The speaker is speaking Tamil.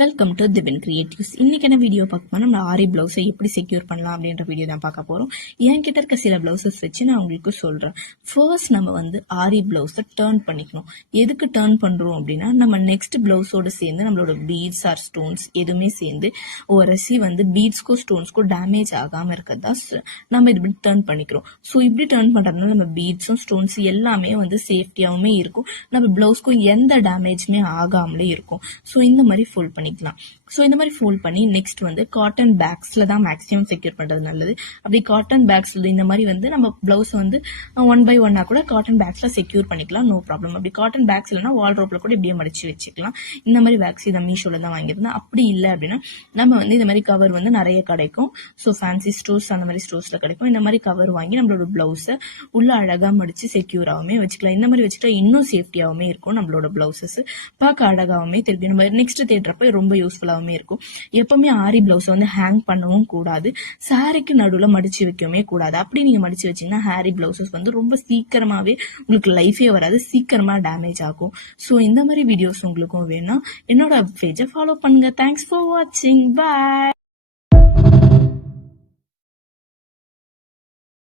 Welcome to Thibin creatives. இன்னைக்கான வீடியோ பார்க்க நம்ம ஆரி பிளவுஸை எப்படி செக்யூர் பண்ணலாம் அப்படின்ற வீடியோ தான் பார்க்க போறோம். என்கிட்ட இருக்க சில பிளவுசஸ் வச்சு நான் உங்களுக்கு சொல்றேன். ஃபர்ஸ்ட் நம்ம ஆரி பிளவுஸை டர்ன் பண்ணிக்கணும். எதுக்கு டர்ன் பண்றோம் அப்படின்னா, நம்ம நெக்ஸ்ட் பிளவுஸோட சேர்ந்து நம்மளோட பீட்ஸ் ஆர் ஸ்டோன்ஸ் எதுவுமே சேர்ந்து ஓரசி பீட்ஸ்க்கும் ஸ்டோன்ஸ்க்கும் டேமேஜ் ஆகாம இருக்கிறதா நம்ம இப்படி டர்ன் பண்ணிக்கிறோம். ஸோ இப்படி டர்ன் பண்றதுனால நம்ம பீட்ஸும் ஸ்டோன்ஸ் எல்லாமே சேஃப்டியாவுமே இருக்கும், நம்ம பிளவுஸ்க்கும் எந்த டேமேஜுமே ஆகாமலே இருக்கும். ஸோ இந்த மாதிரி ஃபோல்ட் பண்ணிக்கலாம். ஸோ இந்த மாதிரி ஃபோல்ட் பண்ணி நெக்ஸ்ட் காட்டன் பேக்ஸ்ல தான் மேக்ஸிமம் செக்யூர் பண்றது நல்லது. அப்படி காட்டன் பேக்ஸ்ல இந்த மாதிரி நம்ம பிளவுஸ் 1 by 1 கூட காட்டன் பேக்ஸ்ல செக்யூர் பண்ணிக்கலாம், நோ ப்ராப்ளம். அப்படி காட்டன் பேக்ஸ் இல்லைன்னா வால்ட்ரோப்ல கூட இப்படியே மடிச்சு வச்சுக்கலாம். இந்த மாதிரி பேக்ஸ் இதை மீஷோல தான் வாங்கியிருந்தேன். அப்படி இல்லை அப்படின்னா நம்ம இந்த மாதிரி கவர் நிறைய கிடைக்கும். ஸோ ஃபேன்சி ஸ்டோர்ஸ் அந்த மாதிரி ஸ்டோர்ஸ்ல கிடைக்கும். இந்த மாதிரி கவர் வாங்கி நம்மளோட பிளவுஸை உள்ள அழகா மடிச்சு செக்யூராகவுமே வச்சுக்கலாம். இந்த மாதிரி வச்சுட்டா இன்னும் சேஃப்டியாகவுமே இருக்கும். நம்மளோட பிளவுசஸ் பார்க்க அழகாகவுமே திருப்பி நம்ம நெக்ஸ்ட் தேடுறப்ப ரொம்ப யூஸ்ஃபுல்லாகவுமே இருக்கும். எப்பவுமே ஆரி பிளவுஸை ஹேங் பண்ணவும் கூடாது, சாரிக்கு நடுவில் மடிச்சு வைக்கவுமே கூடாது. அப்படி நீங்க மடிச்சு வச்சீங்கன்னா ஆரி பிளவுசஸ் ரொம்ப சீக்கிரமாவே உங்களுக்கு லைஃபே வராது, சீக்கிரமா டேமேஜ் ஆகும். ஸோ இந்த மாதிரி வீடியோஸ் உங்களுக்கும் வேணும், என்னோட பேஜை ஃபாலோ பண்ணுங்க. தேங்க்ஸ் ஃபார் வாட்சிங். பாய்.